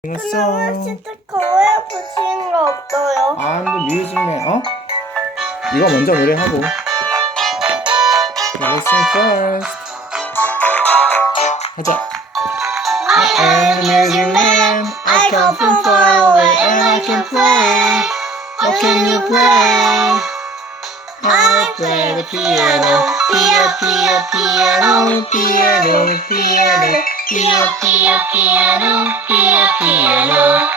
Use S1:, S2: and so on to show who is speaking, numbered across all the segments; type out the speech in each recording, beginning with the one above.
S1: 근데. 왜 스티커에 붙이는 거 없어요?
S2: The music man. 어? 이거 먼저 노래하고. Listen first. 하자. I am music man. I come from far away and I can play. What can you play? I play the piano. Piano, piano, piano, piano, piano, piano, piano, piano, piano, piano.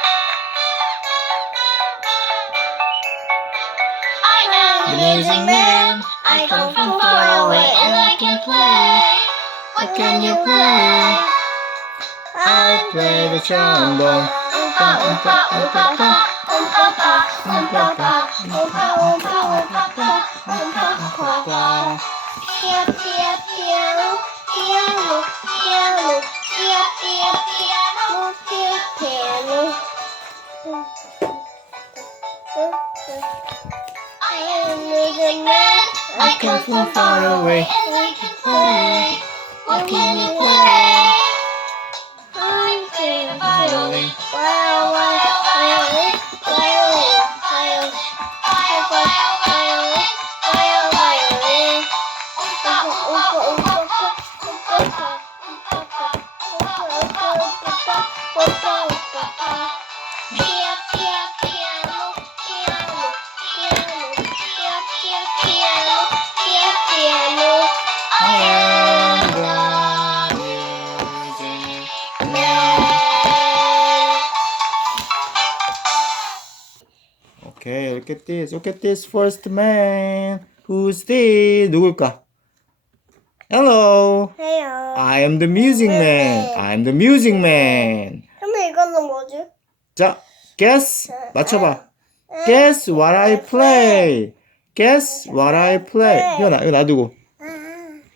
S2: The music man. I come from far away and I can play. What can you play? I play the trombone. Oompa, oompa, oompa, oompa, oompa, oompa, oompa, oompa, I can fly far away. I can fly. What can fly. Okay, look at this. Look at this first man. Who's this? 누굴까? Hello. 해요. I am the music man. I'm the music man.
S1: 근데 이거는 뭐지?
S2: 자, guess. 맞춰봐. Guess what I play. Guess what I play. 이거 나, 이거 놔두고. 아,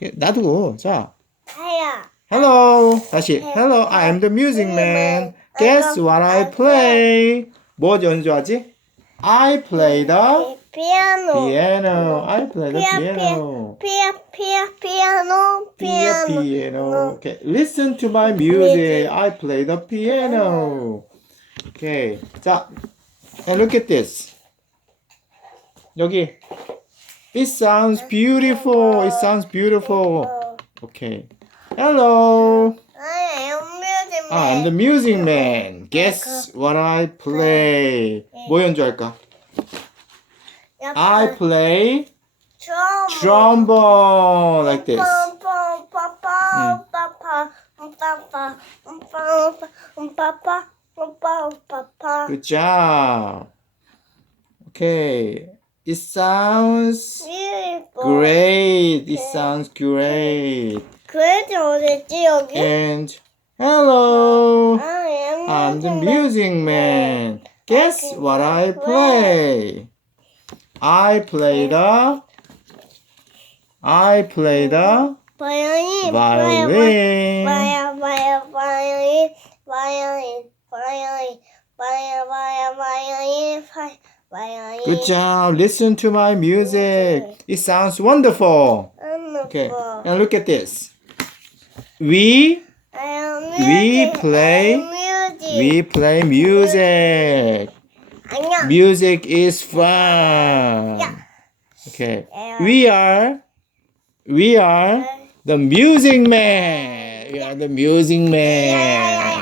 S2: 이거 놔두고. 자. 해요. Hello. 다시. Hello. I am the music man. Guess what I play. 뭐 연주하지? I play the
S1: 피아노.
S2: piano. I play the 피아, piano.
S1: 피아, 피아, 피아노,
S2: Pia 피아노. piano. Okay. Listen to my music. I play the piano. Okay. 자, and look at this. 여기. It sounds beautiful. It sounds beautiful. Okay. Hello. I am music 아, I'm the music man. Guess what I play. 뭐 연주할까? I play trombone like this. Good job. Okay. It sounds great. It sounds great. 그래도 어딨지 여기? And Hello,
S1: I'm the music man.
S2: Guess what I play? I play the I play the
S1: violin.
S2: Violin.
S1: Violin. Violin. Violin.
S2: Violin. Good job. Listen to my music. It sounds wonderful.
S1: wonderful. Okay.
S2: and look at this. We We music. play- I am music. we play music. 아니야. Music is fun. Yeah. Okay. Yeah. We are we are the music man. We are the music man.